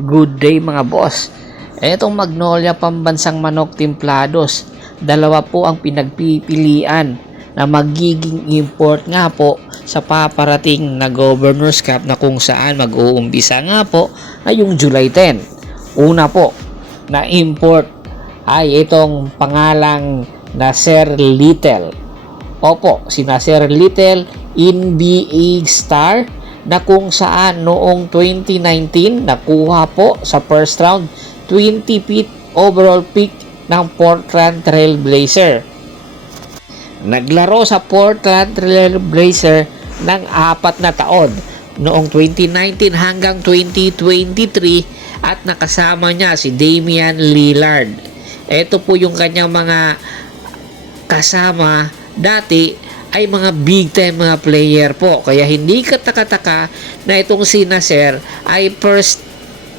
Good day mga boss. Etong Magnolia Pambansang Manok Templados, dalawa po ang pinagpipilian na magiging import nga po sa paparating na Governor's Cup na kung saan mag-uumpisa nga po ay yung July 10. Una po na import ay itong pangalang Nasser Little. Opo, si Nasser Little, NBA star na kung saan noong 2019 nakuha po sa first round 20th overall pick ng Portland Trail Blazer. Naglaro sa Portland Trail Blazer ng 4 na taon noong 2019 hanggang 2023 at nakasama niya si Damian Lillard. Ito po yung kanyang mga kasama dati ay mga big time mga player po. Kaya hindi kataka-taka na itong si Nasser ay first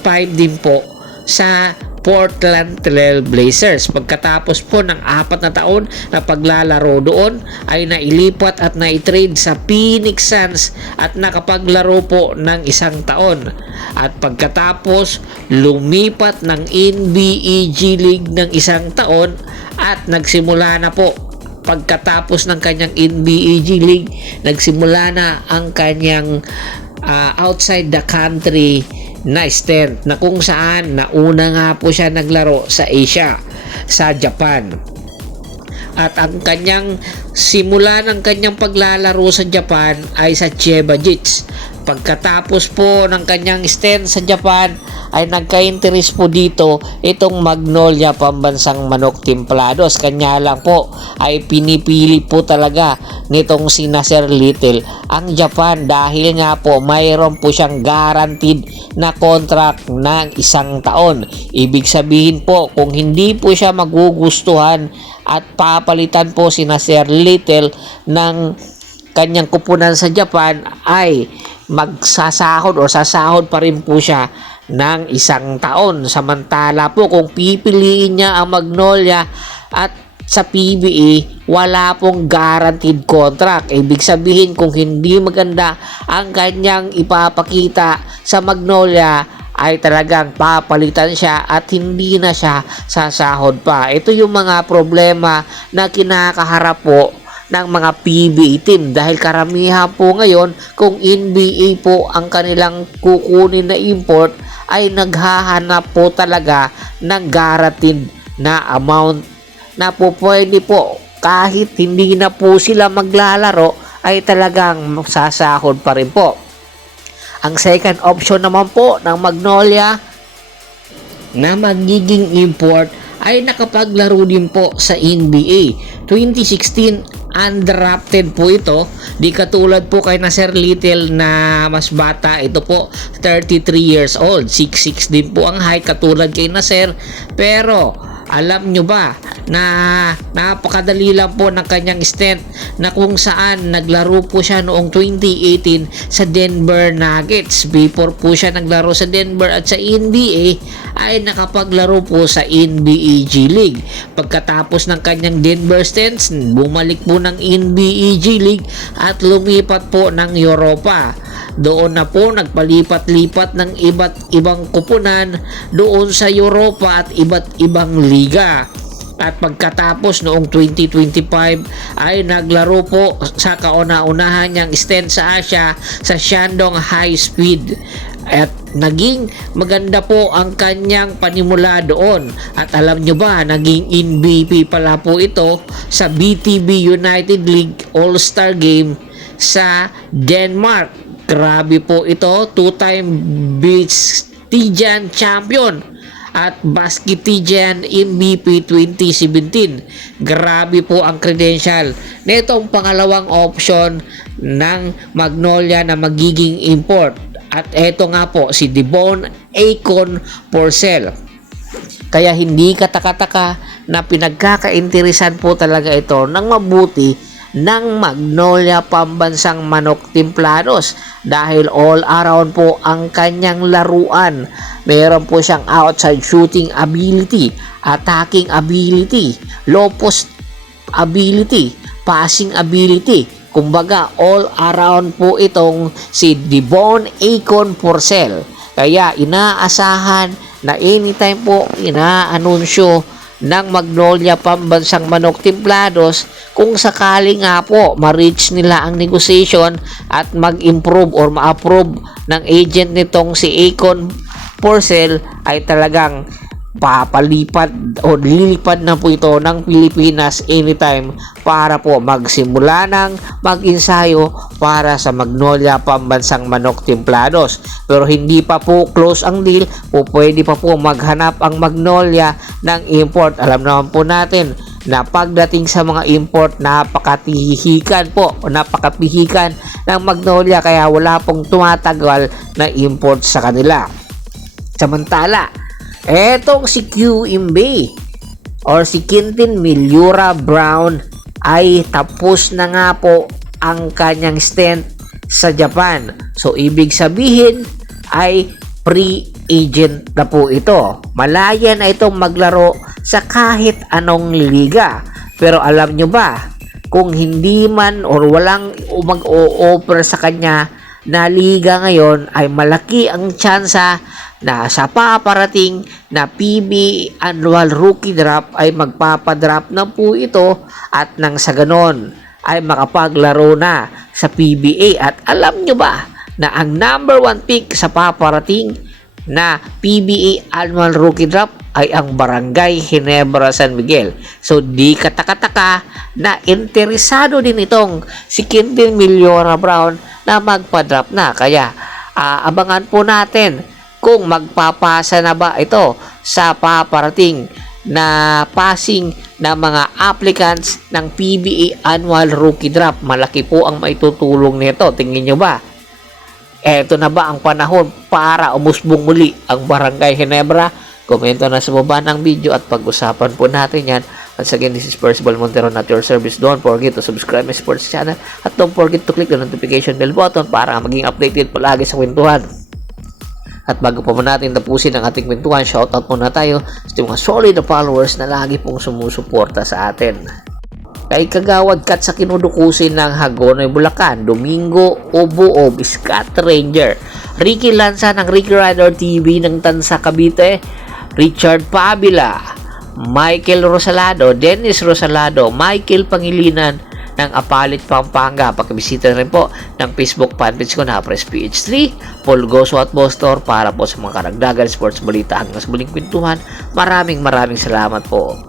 5 din po sa Portland Trail Blazers. Pagkatapos po ng 4 na taon na paglalaro doon ay nailipat at naitrade sa Phoenix Suns at nakapaglaro po ng 1 taon. At pagkatapos lumipat ng NBA G League ng 1 taon at nagsimula na po pagkatapos ng kanyang NBA G League, nagsimula na ang kanyang outside the country na stint na kung saan nauna nga po siya naglaro sa Asia, sa Japan. At ang kanyang simula ng kanyang paglalaro sa Japan ay sa Chiba Jets. Pagkatapos po ng kanyang stint sa Japan ay nagka-interest po dito itong Magnolia Pambansang Manok Templados. Kanya lang po ay pinipili po talaga nitong si Nasser Little ang Japan dahil nga po mayroon po siyang guaranteed na contract ng 1 taon. Ibig sabihin po kung hindi po siya magugustuhan at papalitan po si Nasser Little ng kanyang kupunan sa Japan ay magsasahod o sasahod pa rin po siya ng 1 taon. Samantala po kung pipiliin niya ang Magnolia at sa PBA wala pong guaranteed contract. Ibig sabihin kung hindi maganda ang kanyang ipapakita sa Magnolia ay talagang papalitan siya at hindi na siya sasahod pa. Ito yung mga problema na kinakaharap po ng mga PBA team dahil karamihan po ngayon kung NBA po ang kanilang kukunin na import ay naghahanap po talaga ng guaranteed na amount na po pwede po kahit hindi na po sila maglalaro ay talagang sasahod pa rin po. Ang second option naman po ng Magnolia na magiging import ay nakapaglaro din po sa NBA. 2016 undrafted po ito, di katulad po kay Nasser Little na mas bata. Ito po 33 years old, 6'6 din po ang height katulad kay Nasser. Pero alam nyo ba na napakadali lang po ng kanyang stint na kung saan naglaro po siya noong 2018 sa Denver Nuggets. Before po siya naglaro sa Denver at sa NBA ay nakapaglaro po sa NBA G League. Pagkatapos ng kanyang Denver stints, bumalik po ng NBA G League at lumipat po ng Europa. Doon na po nagpalipat-lipat ng iba't ibang kupunan doon sa Europa at iba't ibang liga. At pagkatapos noong 2025 ay naglaro po sa kauna-unahan niyang stint sa Asia sa Shandong High Speed. At naging maganda po ang kanyang panimula doon. At alam nyo ba, naging MVP pala po ito sa BTB United League All-Star Game sa Denmark. Grabe po ito, 2-time Beach Tijan champion at Basket Tijan MVP 2017. Grabe po ang credential nitong pangalawang option ng Magnolia na magiging import. At eto nga po si Devon Akon Porcel. Kaya hindi kataka-taka na pinagkakainteresan po talaga ito ng mabuti ng Magnolia Pambansang Manok Templados dahil all around po ang kanyang laruan. Meron po siyang outside shooting ability, attacking ability, low post ability, passing ability. Kumbaga all around po itong si Devon Akon Porcel. Kaya inaasahan na anytime po inaanunsyo ng Magnolia Pambansang Manok Timplados kung sakali nga po ma-reach nila ang negotiation at mag-improve or ma-approve ng agent nitong si Akon Porcel, ay talagang papalipad o lilipad na po ito ng Pilipinas anytime para po magsimula ng mag-ensayo para sa Magnolia Pambansang Manok Timplados. Pero hindi pa po close ang deal, po pwede pa po maghanap ang Magnolia ng import. Alam naman po natin na pagdating sa mga import, napakapihikan ng Magnolia, kaya wala pong tumatagal na import sa kanila. Samantala, etong si QMB or si Quintin Milyura Brown ay tapos na nga po ang kanyang stint sa Japan. So, ibig sabihin ay free agent na po ito. Malaya na itong maglaro sa kahit anong liga. Pero alam nyo ba, kung hindi man or walang mag-o-offer sa kanya na liga ngayon, ay malaki ang tsansa na sa paparating na PBA Annual Rookie Draft ay magpapadrop na po ito at nang sa ganon ay makapaglaro na sa PBA. At alam nyo ba na ang number 1 pick sa paparating na PBA Annual Rookie Draft ay ang Barangay Ginebra San Miguel. So di katakataka na interesado din itong si Quintin Milyura Brown na magpa-drop na. Kaya abangan po natin kung magpapasa na ba ito sa paparating na passing ng mga applicants ng PBA Annual Rookie Draft. Malaki po ang maitutulong nito. Tingin nyo ba? Eto na ba ang panahon para umusbong muli ang Barangay Ginebra? Komento na sa baba ng video at pag-usapan po natin yan. Once again, this is Percival Montero, not your service. Don't forget to subscribe my sports channel at don't forget to click the notification bell button para maging updated palagi sa kwentuhan. At bago pa po natin tapusin ang ating kwentuhan, shoutout muna tayo sa mga solid followers na lagi pong sumusuporta sa atin. Kay Kagawad Kat sa kinudukusin ng Hagonoy, Bulacan, Domingo Obuob, Scott Ranger, Ricky Lanza ng Ricky Rider TV ng Tansa, Cavite, Richard Pabila, Michael Rosalado, Dennis Rosalado, Michael Pangilinan ng Apalit, Pampanga. Pagkabisita rin po ng Facebook fanpage ko na Press PH3, Polgoso at Bostor para po sa mga karagdagan sports balita hanggang sa muling kwentuhan. Maraming salamat po.